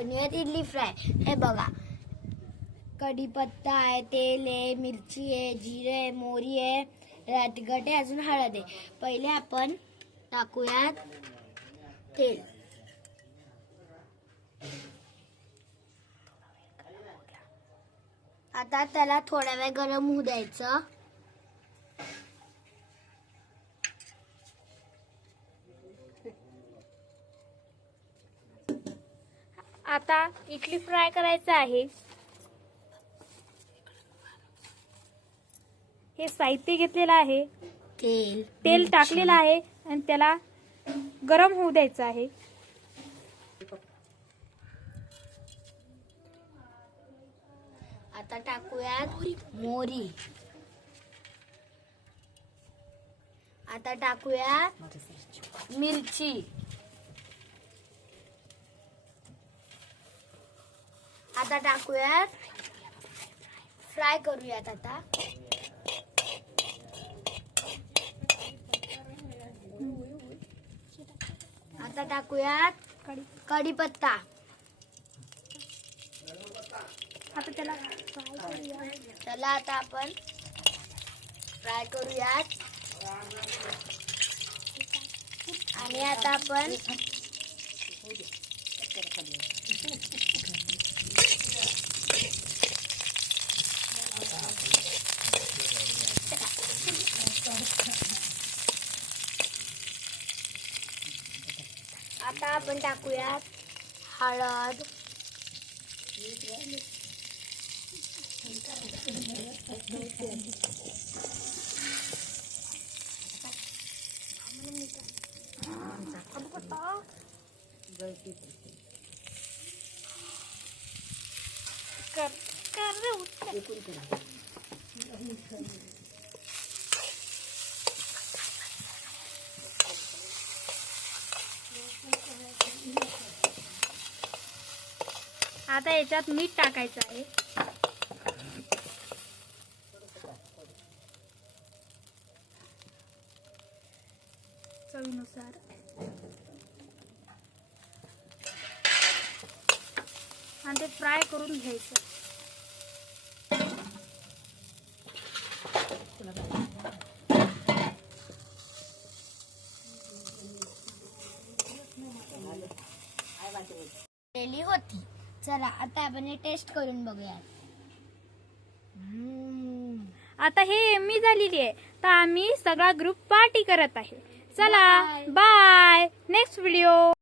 बनवूयात इडली फ्राय। हे बघा, कढीपत्ता आहे, तेल आहे, मिरची आहे, जिरे आहे, मोहरी आहे, तिखट आहे, अजून हळद आहे। पहिले आपण टाकूयात तेल। आता त्याला थोडा वेळ गरम होऊ द्यायचं। आता इडली फ्राय करायचं आहे। हे साहित्य घेतलेलं आहे, तेल टाकलेलं आहे आणि त्याला गरम होऊ द्यायचं आहे। आता टाकूयात मोहरी। आता टाकूयात मिरची। आता टाकूयात, फ्राय करूयात। आता टाकूयात कढीपत्ता। आता त्याला चला आता आपण फ्राय करूयात। आणि आता आपण टाकूयात हळद, आता याच्यात मीठ टाकायचं आहे। चवीनुसार। आणि ते फ्राय करून घ्यायचं। होती। चला आता आपण हे टेस्ट करून बघूयात। आता हे यम्मी झालेली आहे, तर आम्ही सगळा ग्रुप पार्टी करत आहे। चला बाय, नेक्स्ट व्हिडिओ।